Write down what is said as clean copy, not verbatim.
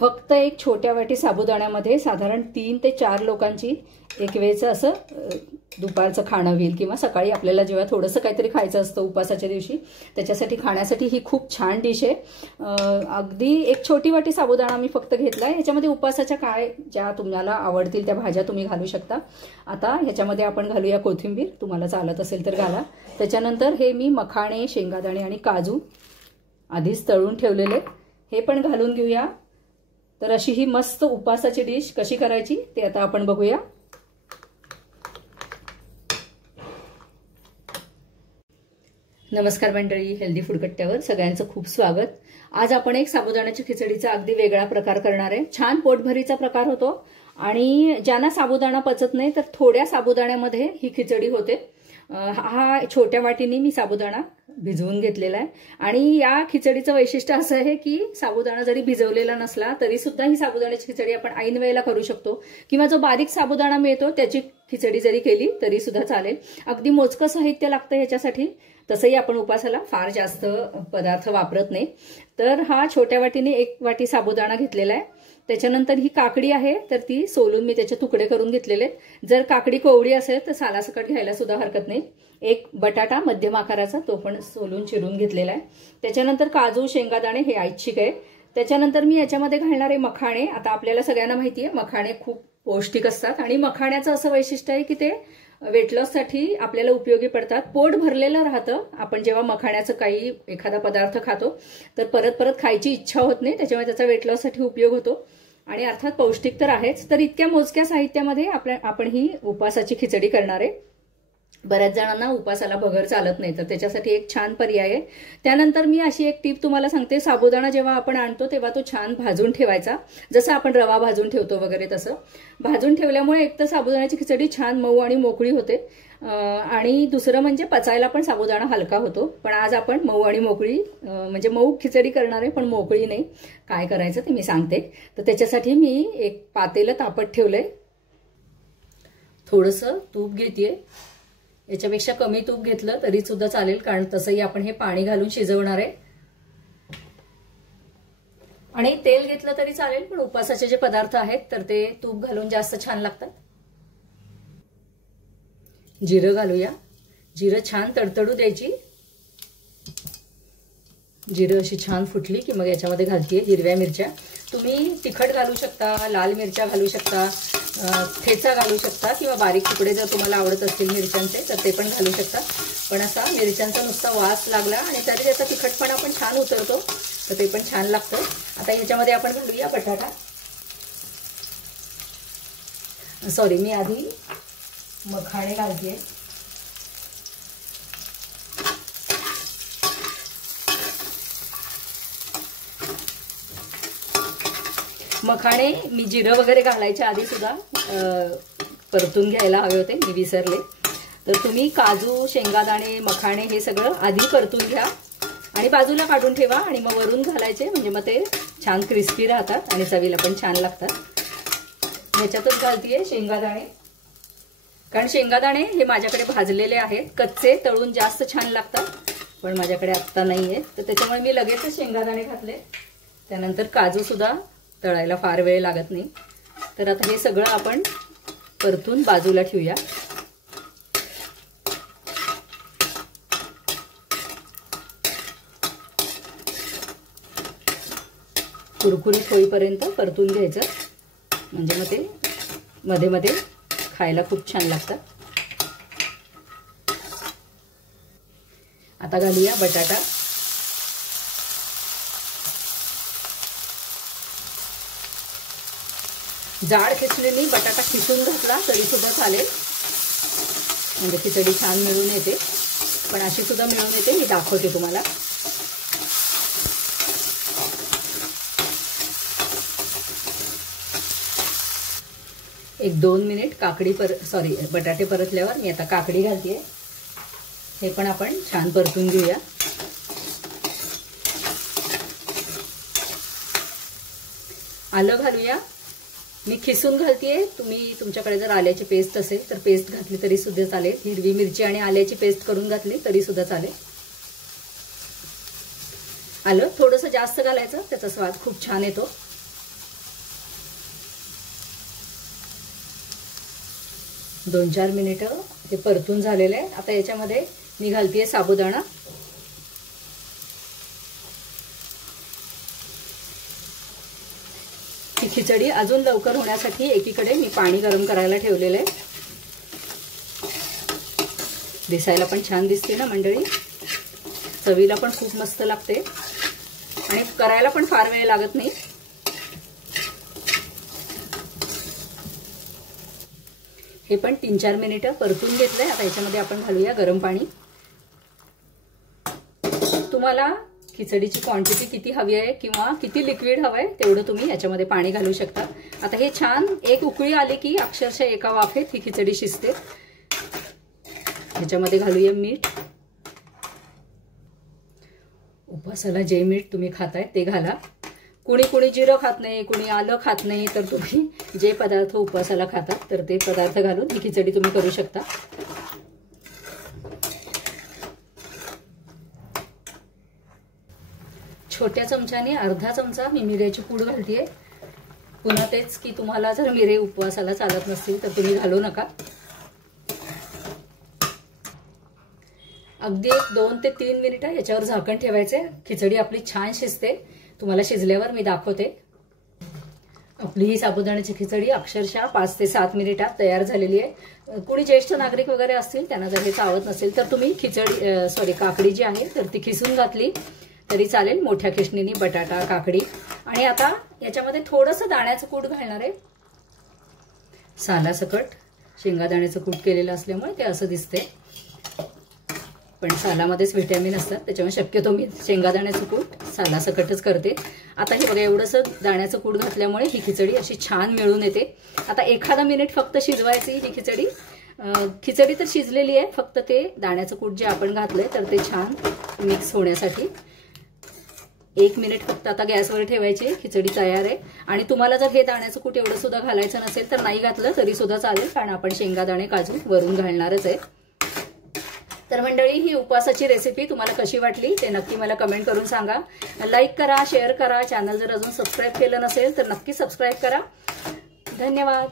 फक्त एक छोट्या वाटी साबुदाण्यामध्ये साधारण 3 ते 4 लोकांची एक वेळचं असं दुपारचं खाणं होईल किंवा सकाळी आपल्याला जेव्हा थोडंसं काहीतरी खायचं असतं उपासाच्या दिवशी त्याच्यासाठी खाण्यासाठी ही खूप छान डिश आहे। अगदी एक छोटी वाटी साबुदाणा मी फक्त घेतलाय। ह्याच्यामध्ये उपासाच्या काय ज्या तुम्हाला आवडतील त्या भाज्या तुम्ही घालू शकता। आता ह्याच्यामध्ये आपण घालूया कोथिंबीर, तुम्हाला चालत असेल तर घाला। त्याच्यानंतर हे मी मखाणे, शेंगादाणे आणि काजू आधीच तळून ठेवलेले हे पण घालून घेऊया। तर अशी ही मस्त उपासाची डिश कशी करायची ते आता आपण बघूया। नमस्कार मंडळी, हेल्दी फूड कट्ट्यावर सगळ्यांचं खूप स्वागत। आज आपण एक साबुदाण्याची खिचडीचा अगदी वेगळा प्रकार करणार आहे। छान पोटभरीचा प्रकार होतो आणि ज्यांना साबुदाणा पचत नाही तर थोड्या साबुदाण्यामध्ये ही खिचडी होते। हा छोट्या वाटीने मी साबुदाणा भिजवून घेतलेला आहे आणि या खिचडीचं वैशिष्ट्य असं आहे की साबुदाणा जरी भिजवलेला नसला तरी सुद्धा ही साबुदाण्याची खिचडी आपण ऐन वेळेला करू शकतो किंवा जो बारीक साबुदाणा मिळतो त्याची खिचडी जरी केली तरी सुद्धा चालेल। अगदी मोजकं साहित्य लागतं ह्याच्यासाठी, तसंही आपण उपासाला फार जास्त पदार्थ वापरत नाही। तर हा छोट्या वाटीने 1 वाटी साबुदाणा घेतलेला आहे। त्याच्यानंतर ही काकडी आहे तर ती सोलून मी त्याचे तुकडे करून घेतलेले। जर काकडी कोवळी असेल तर सालासकट घ्यायला सुद्धा हरकत नाही। एक बटाटा मध्यम आकाराचा तो पण सोलून चिरून घेतलेला आहे। त्याच्यानंतर काजू, शेंगादाणे हे ऐच्छिक आहे। त्याच्यानंतर मी याच्यामध्ये घालणारे मखाणे, आता आपल्याला सगळ्यांना माहिती आहे मखाणे खूप पौष्टिक असतात आणि मखाण्याचं असं वैशिष्ट्य आहे की ते वेट लॉससाठी आपल्याला उपयोगी पडतात। पोट भरलेलं राहतं। आपण जेव्हा मखाण्याचं काही एखादा पदार्थ खातो तर परत परत खायची इच्छा होत नाही, त्याच्यामुळे त्याचा वेट लॉससाठी उपयोग होतो आणि अर्थात पौष्टिक तर आहेच। तर इतक्या मोजक्या साहित्यामध्ये आपण ही उपासाची खिचडी करणार आहे। बऱ्याच जणांना उपासाला भगर चालत नाही तर त्याच्यासाठी एक छान पर्याय आहे। त्यानंतर मी अशी एक टिप तुम्हाला सांगते, साबुदाणा जेव्हा आपण आणतो तेव्हा तो छान भाजून ठेवायचा, जसं आपण रवा भाजून ठेवतो वगैरे तसं भाजून ठेवल्यामुळे एक तर साबुदाण्याची खिचडी छान मऊ आणि मोकळी होते आणि दुसरं म्हणजे पचायला पण साबुदाणा हलका होतो। पण आज आपण मऊ आणि मोकळी म्हणजे मऊ खिचडी करणार आहे पण मोकळी नाही। काय करायचं ते मी सांगते। तर त्याच्यासाठी मी एक पातेलं तापत ठेवलंय, थोडंसं तूप घेतेय। याच्यापेक्षा कमी तूप घेतलं तरी सुद्धा चालेल कारण तसंही आपण हे पाणी घालून शिजवणार आहे आणि तेल घेतलं तरी चालेल पण उपासाचे जे पदार्थ आहेत तर ते तूप घालून जास्त छान लागतात। जिरं घालूया। जिरं छान तडतडू द्यायची। जिरं अशी छान फुटली की मग याच्यामध्ये घालतीये हिरव्या मिरच्या। तुम्ही तिखट घालू शकता, लाल मिरच्या घालू शकता, ठेचा घालू शकता किंवा बारीक तुकडे जर तुम्हाला आवडत असतील मिरच्यांचे तर ते पण घालू शकता। पण असा मिरच्यांचा नुसता वास लागला आणि तरी त्याचा तिखटपणा पण छान उतरतो तर ते पण छान लागतं। आता ह्याच्यामध्ये आपण घालूया बटाटा, सॉरी मी आधी मखाणे घालते। मखाणे मी जिरं वगैरे घालायच्या आधी सुद्धा परतून घ्यायला हवे होते, मी विसरले। तर तुम्ही काजू, शेंगादाणे, मखाणे हे सगळं आधी परतून घ्या आणि बाजूला काढून ठेवा आणि मग वरून घालायचे, म्हणजे मग ते छान क्रिस्पी राहतात आणि चवीला पण छान लागतात। ह्याच्यातच घालतीये शेंगादाणे, कारण शेंगादाणे हे माझ्याकडे भाजलेले आहेत, कच्चे तळून जास्त छान लागतात पण माझ्याकडे आत्ता नाहीये तर त्याच्यामुळे मी लगेचच शेंगादाणे घातले। त्यानंतर काजू सुद्धा तळायला फार वेळ लागत नाही। तर आता हे सगळं आपण परतून बाजूला ठेवूया। कुरकुरीत होईपर्यंत परतून घ्यायचं, म्हणजे मग ते मध्ये मध्ये खायला खूप छान लागतं। आता घालूया बटाटा। जाड खिचडीने बटाटा खिसून घातला तरी सुद्धा चालेल, म्हणजे खिचडी छान मिळून येते। पण अशी सुद्धा मिळून येते, मी दाखवते तुम्हाला। एक 2 मिनिट बटाटे परतल्यावर मी आता काकडी घालतेय। हे पण आपण छान परतून घेऊया। आलं घालूया। मी खिसून घालतेय, तुम्ही तुमच्याकडे जर आल्याची पेस्ट असेल तर पेस्ट घातली तरी सुद्धा चालेल। हिरवी मिरची आणि आल्याची पेस्ट करून घातली तरी सुद्धा चालेल। आलं थोडंसं जास्त घालायचं, त्याचा स्वाद खूप छान येतो। 2-4 मिनिटं हे परतून झालेले आहे. आता याच्यामध्ये मी घालतेय साबुदाणा. ही खिचडी अजून लवकर होण्यासाठी एकीकडे मी पाणी गरम करायला ठेवलेलं आहे. दिसायला पण छान दिसते ना मंडळी, चवीला पण खूप मस्त लागते आणि करायला पण फार वेळ लागत नाही. हे पण 3-4 मिनिटं परतून घेतलंय. आता याच्यामध्ये आपण घालूया गरम पाणी. तुम्हाला खिचडीची क्वांटिटी किती हवी आहे किंवा किती लिक्विड हवंय तेवढं तुम्ही याच्यामध्ये पाणी घालू शकता. आता हे छान एक उकळी आली की अक्षरशः एका वाफेत ही खिचडी शिजते. याच्यामध्ये घालूया मीठ. उपवासाला जे मीठ तुम्ही खाताय ते घाला. कुणी जिरं खात नाही, कुणी आलं खात नाही, तर तुम्ही जे पदार्थ उपवासाला खातात तर ते पदार्थ घालून ही खिचडी तुम्ही करू शकता. छोट्या चमच्याने अर्धा चमचा मी मिऱ्याची पूड घालतेय. पुन्हा तेच की तुम्हाला जर मिरे उपवासाला चालत नसतील तर तुम्ही घालू नका. अगदी 2 ते 3 मिनिटं याच्यावर झाकण ठेवायचे. खिचडी आपली छान शिजते. तुम्हाला शिजल्यावर मी दाखवते. आपली ही साबुदाण्याची खिचडी अक्षरशः 5 ते 7 मिनिटात तयार झालेली आहे. कुणी ज्येष्ठ नागरिक वगैरे असतील त्यांना जर हे चावत नसेल तर तुम्ही काकडी जी आहे तर ती खिसून घातली तरी चालेल. मोठ्या खिसणीने बटाटा, काकडी. आणि आता याच्यामध्ये थोडंसं दाण्याचं कूट घालणार आहे. सालासकट शेंगादाण्याचं कूट केलेलं असल्यामुळे ते असं दिसते, पण सालामध्येच व्हिटॅमिन असतात त्याच्यामुळे शक्यतो मी शेंगादाण्याचं कूट सालासकटच करते. आता हे बघा एवढंसं दाण्याचं कूट घातल्यामुळे ही खिचडी अशी छान मिळून येते. आता 1 मिनिट फक्त शिजवायची ही खिचडी. खिचडी तर शिजलेली आहे, फक्त ते दाण्याचं कूट जे आपण घातलंय तर ते छान मिक्स होण्यासाठी 1 मिनिट फक्त आता गॅसवर ठेवायची. खिचडी तयार आहे. आणि तुम्हाला जर हे दाण्याचं कूट एवढं सुद्धा घालायचं नसेल तर नाही घातलं तरी सुद्धा चालेल, कारण आपण शेंगादाणे काजू वरून घालणारच आहे. तर मंडळी ही उपवासाची रेसिपी तुम्हाला कशी वाटली ते नक्की मला कमेंट करून सांगा. लाईक करा, शेअर करा. चॅनल जर अजून सबस्क्राईब केलं नसेल तर नक्की सबस्क्राईब करा. धन्यवाद.